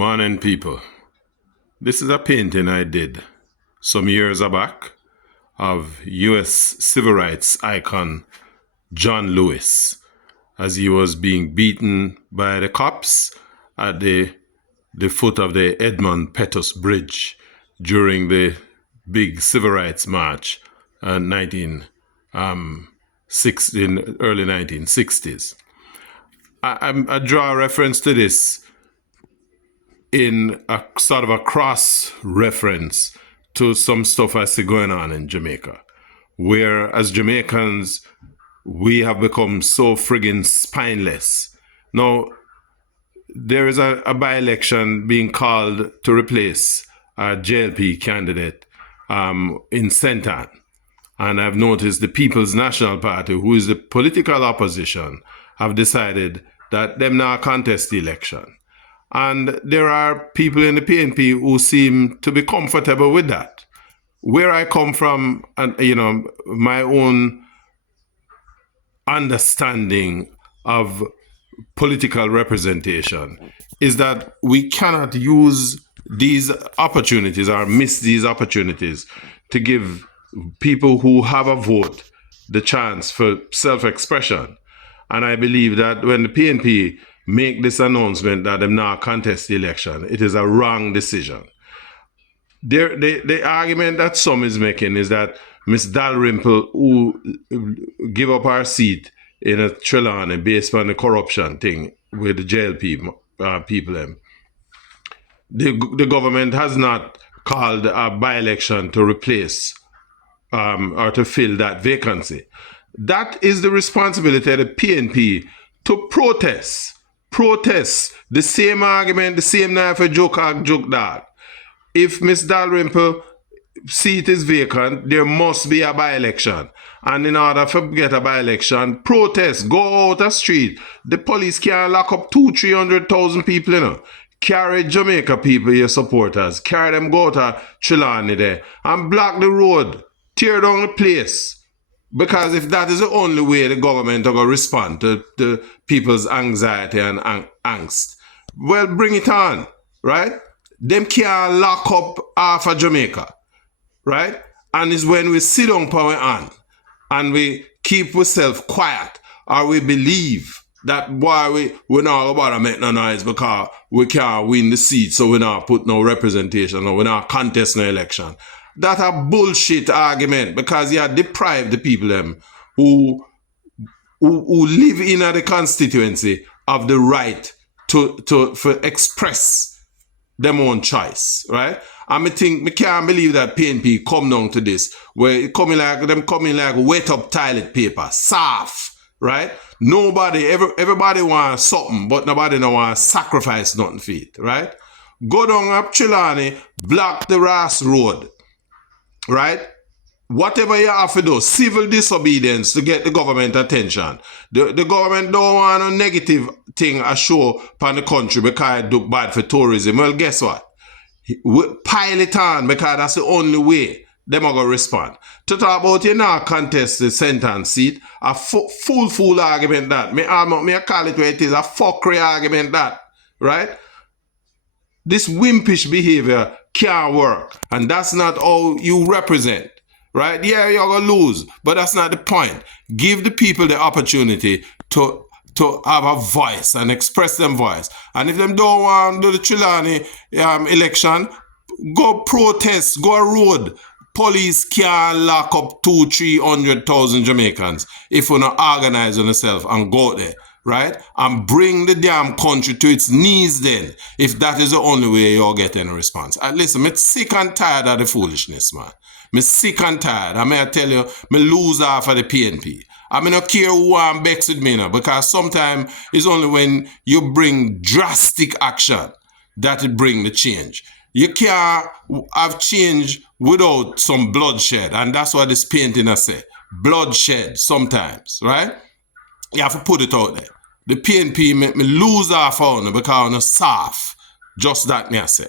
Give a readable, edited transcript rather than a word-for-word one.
Morning, people. This is a painting I did some years back of U.S. civil rights icon John Lewis as he was being beaten by the cops at the foot of the Edmund Pettus Bridge during the big civil rights march in early 1960s. I draw a reference to this in a sort of a cross reference to some stuff I see going on in Jamaica, where as Jamaicans, we have become so friggin' spineless. Now, there is a by-election being called to replace a JLP candidate in St. Ann. And I've noticed the People's National Party, who is the political opposition, have decided that them not contest the election. And there are people in the PNP who seem to be comfortable with that. Where I come from, and my own understanding of political representation is that we cannot use these opportunities or miss these opportunities to give people who have a vote the chance for self-expression. And I believe that when the PNP make this announcement that them not contest the election, it is a wrong decision. The argument that some is making is that Miss Dalrymple, who give up her seat in a Trelawney based on the corruption thing with the JLP people, the government has not called a by-election to replace or to fill that vacancy. That is the responsibility of the PNP to protest the same argument, the same knife a joke that. If Miss Dalrymple seat is vacant, there must be a by-election. And in order to get a by-election, protest, go out the street. The police can't lock up 200,000-300,000 people, Carry Jamaica people, your supporters. Carry them go to Trelawney there and block the road. Tear down the place. Because if that is the only way the government are going to respond to people's anxiety and angst, well, bring it on, right? Them can't lock up half of Jamaica, right? And it's when we sit down power on and we keep ourselves quiet or we believe that, boy, we're not about to make no noise because we can't win the seat, so we're not put no representation or we're not contest no election. That's a bullshit argument because you deprive the people who live in the constituency of the right to express them own choice, right? And I can't believe that PNP come down to this where it coming like wet up toilet paper, soft, right? Everybody wants something, but nobody no want to sacrifice nothing for it, right? Go down up Trelawney, block the Ross Road. Right? Whatever you have to do, civil disobedience to get the government attention. The government don't want a negative thing a show upon the country because it look bad for tourism. Well, guess what? Pile it on because that's the only way them are going to respond. To talk about you now contest the sentence seat, a fool argument that. Me call it where it is, a fuckery argument that. Right? This wimpish behavior can't work. And that's not how you represent. Right? Yeah, you're going to lose. But that's not the point. Give the people the opportunity to have a voice and express them voice. And if them don't want to do the Trelawney election, go protest, go road. Police can't lock up 200,000-300,000 Jamaicans if we not organize on yourself and go there. Right? And bring the damn country to its knees then, if that is the only way you're getting a response. Listen, I'm sick and tired of the foolishness, man. I'm sick and tired. I may tell you, I lose half of the PNP. I may not care who I'm vexed with me now, because sometimes it's only when you bring drastic action that it bring the change. You can't have change without some bloodshed, and that's what this painting I say. Bloodshed sometimes, right? You have to put it out there. The PNP make me lose half on because I'm soft. Just that me I say.